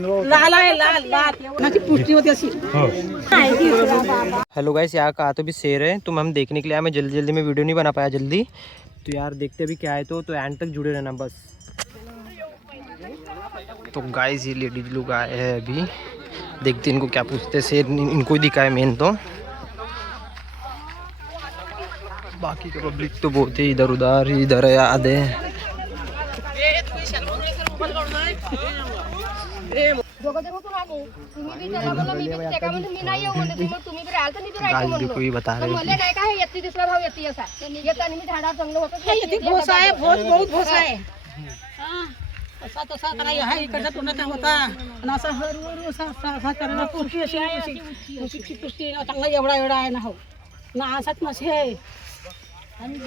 लाल आहे लाल लाल कोणाची पुष्टी होती अशी। हेलो गाइस, यहाँ का तो भी शेर है, तो हम देखने के लिए आए। मैं जल्दी में वीडियो नहीं बना पाया जल्दी, तो यार देखते अभी क्या है। तो एंड तक जुड़े रहना बस। तो गाइस ये लेडीज लोग आए हैं अभी, देखते इनको क्या पूछते। शेर इनको ही दिखा है मेन तो, बाकी का पब्लिक तो बहुत ही इधर उधर इधर है आधे। कोई बता रहे असा तसा करायला हा इकडचा तोंडाचा होता आणि असा हरवर असा करायला पुष्टी अशी पुष्टी पुष्टी चांगला एवढा एवढा आहे ना हो ना असाच नसे आणि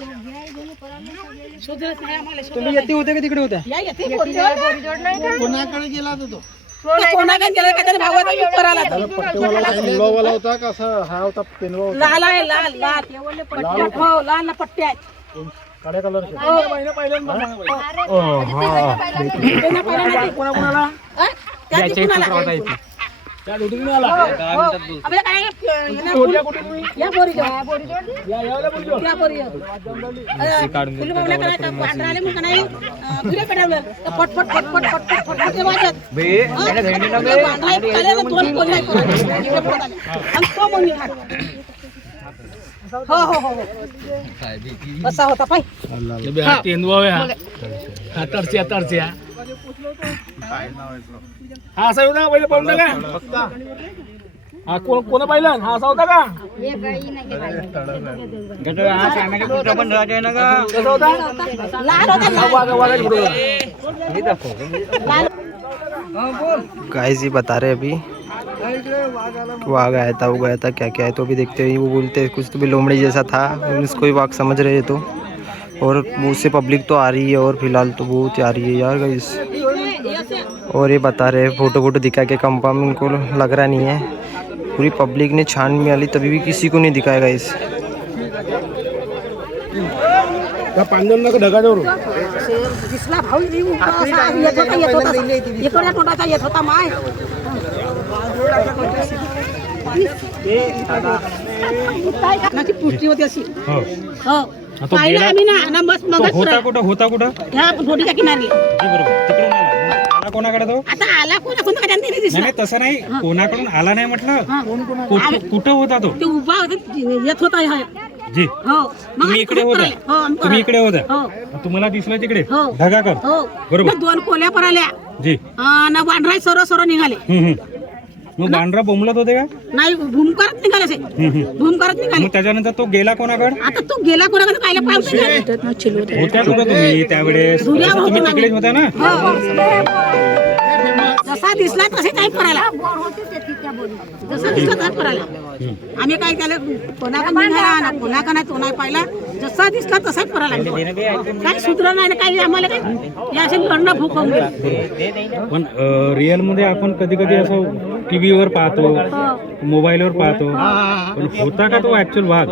सुधरत नाही आम्हाला। तुम्ही येते होते का तिकडे होत्या? या येते कोणाकडे गेला होता तो? कोणाकडे गेला का त्याने भावाचा पेपर आला पेनवाला होता का असा हा होता पेनवा? लाल आहे लाल लाल पट्ट्या हो लाल पट्ट्या आहेत काळ्या कलरचे। कोणाकोणाला त्या दुधून आला आपल्या काय या बोरी या बोरी फुल बावल्या करायचा पांढरा आले मग नाही फिरे पेटवलं फट फट फट फट फट फट फट वाजत बे त्याने धंडी ना बे आले दोन कोल्हे आणि तो मग हो हो हो बसा होता पाय हा तेंदवा हा तरच्या तरच्या हा असा होता पहिले पाहून का हा कोण पाहिलं हा असा होता का? पण राजा ना का कसा होता? लाल होता गाइस ये बता रहे अभी वाघ आया था, वो गया था, क्या क्या है तो अभी देखते हैं। वो बोलते हैं कुछ तो भी लोमड़ी जैसा था, उसको ही वाघ समझ रहे तो। और बहुत से पब्लिक तो आ रही है और फिलहाल तो बहुत आ रही है यार गाइस। और ये बता रहे फोटो दिखा के कंफर्म इनको लग रहा नहीं है। पूरी पब्लिक ने छान में आली तभी भी किसी को नहीं दिखाया गाइस। दिसला भाऊ येत होता माय पुष्टी होती अशी हो पाहिलं आम्ही ना बस मग होता कुठं ह्या रोडीच्या किनारी आला कोणाकडे तो? आता आला कोणाकडे नाही तसं नाही, कोणाकडून आला नाही म्हटलं, कुठं होता तो? ते उभा येत होता जी हो तुम्ही इकडे होता? तुम्ही इकडे होता? तुम्हाला दिसलं तिकडे ढगाकर बरोबर दोन कोल्या पराल्या जी ना वांढरा सरळ निघाले। मग बांड्रा बोंबलत होते का? नाही भूम करत निघाले भूम करत निघाले। मग त्याच्यानंतर तो गेला कोणाकडे? आता तो गेला कोणाकडे काय पाहिजे होत्या कुठं तुम्ही त्यावेळेस? तुम्ही तिकडेच होता ना? जसा दिसला तसे टाईप करायला जसा दिसला टाईप करायला आम्ही काय केलं कोणाकडे निघाला ना कोणाकडे तो नाही पाहिला जसा दिसला तसाच करायला काय सूत्र नाही ना काही आम्हाला काय या असे लढणं भूक होऊन गेलं। पण रिअल मध्ये आपण कधी कधी असं टीव्हीवर पाहतो मोबाईलवर पाहतो, पण होता का तो ऍक्च्युअल वाघ?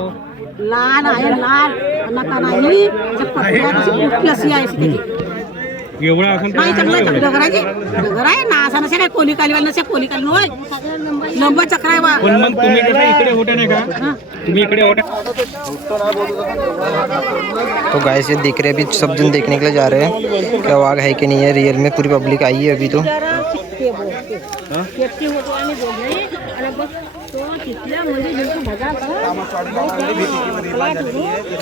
लहान आहे लहान नका नाही अशी आहे एवढा असेल नाही चांगला डगर आहे ना असा नसे काय कोली कालीवाला नसे कोली काली होय लंबा चक्र आहे बा। पण मग तुम्ही कसं इकडे होते नाही का? तुम्ही इकडे होते? तो गाइस ये देख रहे अभी सब जन देखने के लिए जा रहे हैं क्या वाघ है कि नहीं है रियल में। पूरी पब्लिक आई है अभी तो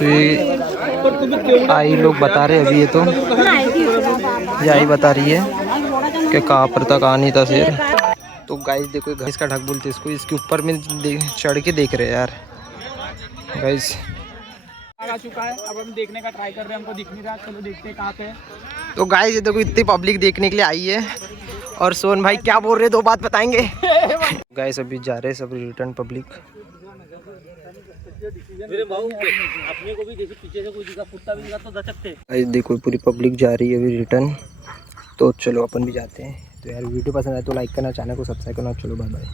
ये आई लोग बता रहे अभी, ये तो ये आई बता रही है कि कहाँ पर था कहाँ नहीं था शेर। तो गाइस देखो घास का ढक बोलते इसको, इसके ऊपर में चढ़ के देख रहे हैं यार गाइस। आ चुका है, अब हम देखने का ट्राई कर रहे हैं, हमको दिख नहीं रहा, चलो देखते हैं कहाँ पे है। तो गाइस ये देखो इतनी पब्लिक देखने के लिए आई है। और सोन भाई क्या बोल रहे दो बात बताएंगे। गाइस अभी जा रहे हैं सब रिटर्न पब्लिक। अपने को भी जैसे पीछे से कोई दिखा कुत्ता भी दिखा तो दचकते। गाइस देखो पूरी पब्लिक जा रही है अभी रिटर्न, तो चलो अपन भी जाते हैं। तो यार वीडियो पसंद आए तो लाइक करना, चैनल को सब्सक्राइब करना। चलो बाय बाय।